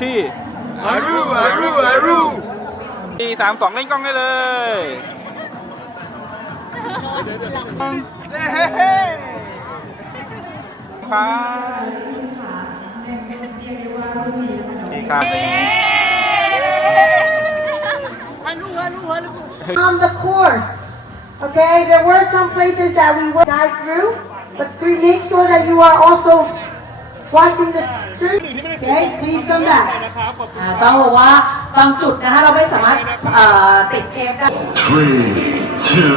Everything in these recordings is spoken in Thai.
ที่อารูอารูอารูสี่สามสองเล่นกล้องได้เลยเฮ้เฮ้ครับนี่ครับ on the course. Okay, there were some places that we went dive through, but please make sure that you are also watching the stream. Okay, please come back. อ่าต้องบอกว่าบางจุดนะคะเราไม่สามารถเอ่อติดเทปได้ Three, two,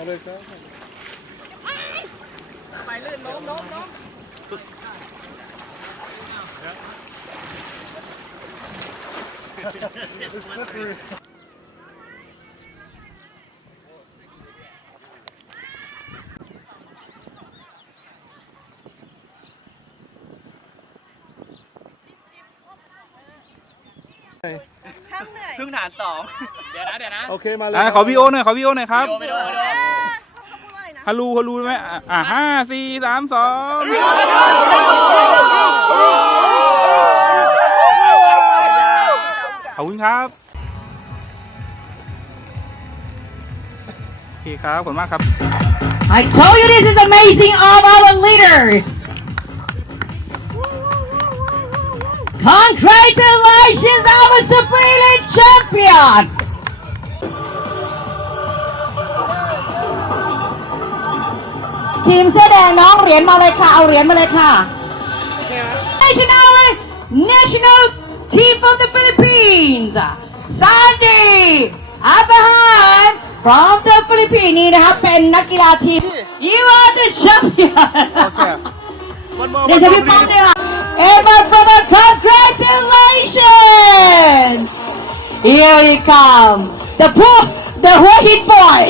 เอาเลยครึ่งฐานสอง เดี๋ยวนะ เดี๋ยวนะ โอเคมาเลย อ่าขอวีโอหน่อยขอวีโอหน่อยครับ ไปด้วยไปด้วย ฮัลโหลฮัลโหลไหมอะอ่าห้าสี่สามสองขอบคุณครับโอเคครับขอบคุณมากครับ I told you this is amazing of our leaders Congratulations our Supreme Champion ทีมเสื้อแดงน้องเหรียญมาเลยค่ะ เอาเหรียญมาเลยค่ะ National National Team from the Philippines Sandy Abraham from the Philippines นี่นะคะเป็นนักกีฬาทีม You are the champion เดี๋ยวจะพี่ป้อมด้วยค่ะ And my brother congratulations Here he come the poor the whole hit boy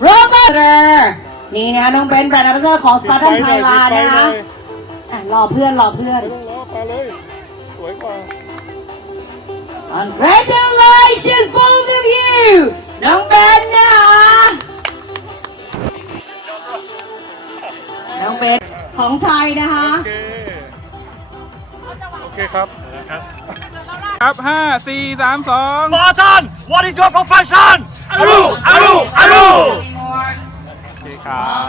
Robert นี่นะน้องเบนแบรนด์อัพเซอร์ของ Spartan Thailand นะคะอะรอเพื่อนรอเพื่อนต้องล้อปลาเลย สวยกว่า Congratulations both of you น้องเบนนะคะน้องเบนของไทยนะคะ โอเค โอเคครับ ครับห้าสี่สามสอง Spartan what is your profession อารูอารูอารูโอเค ครับ